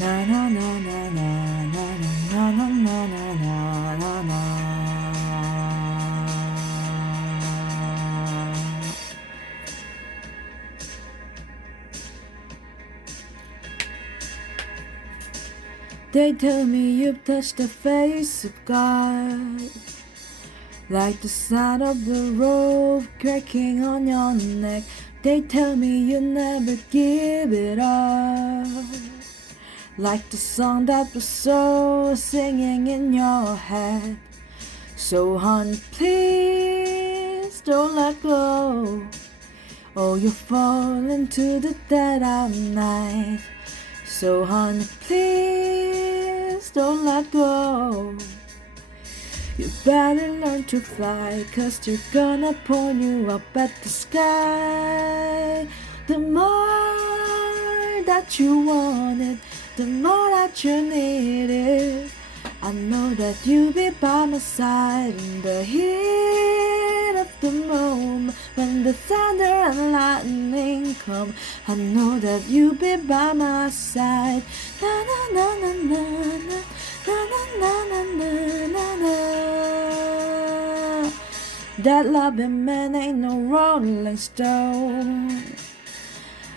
Na na na na na na na na na na na na na. They tell me you've touched the face of God, like the sound of the rope cracking on your neck. They tell me you never give it up, like the song that was so singing in your head. So honey, please don't let go, or you'll fall into the dead of night. So honey, please don't let go. You better learn to fly, 'cause they're gonna point you up at the sky. The more that you want it, the more that you need it. I know that you'll be by my side in the heat of the moment, when the thunder and lightning come. I know that you'll be by my side. Na na na na na na na na na na na na. That loving man ain't no rolling stone.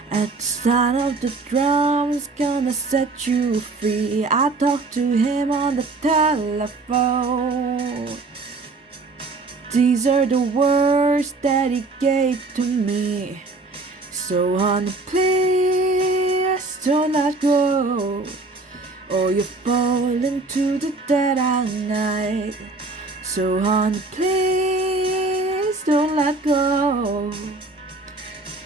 At the sound of the drums, gonna set you free. I talked to him on the telephone. These are the words that he gave to me. So honey, please don't let go, or you fall into the dead of night. So honey, please don't let go.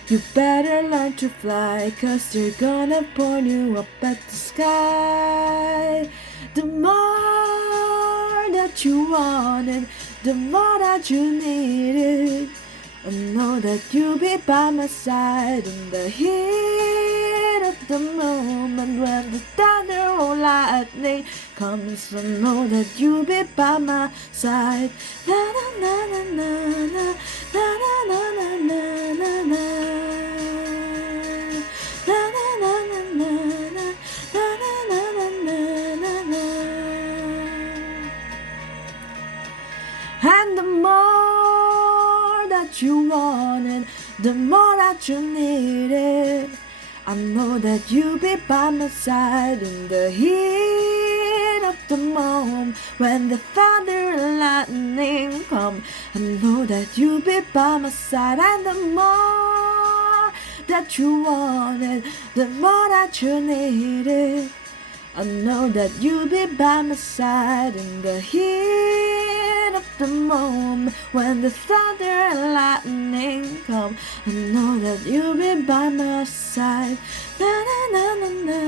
You better learn to fly, 'cause they're gonna point you up at the sky. The more that you want it, the more that you need it. I know that you'll be by my side in the heat of the moment, when the thunder or lightning comes. I know that you'll be by my side. Na na na na na na na na na na na na na. Na na na na na na na na na na na na. And the more that you want it, the more that you need it. I know that you'll be by my side in the heat of the moment, when the thunder and lightning come. I know that you'll be by my side. And the more that you want it, the more that you need it. I know that you'll be by my side in the heat of the moment, when the thunder and lightning come. I know that you'll be by my side. Na na na na na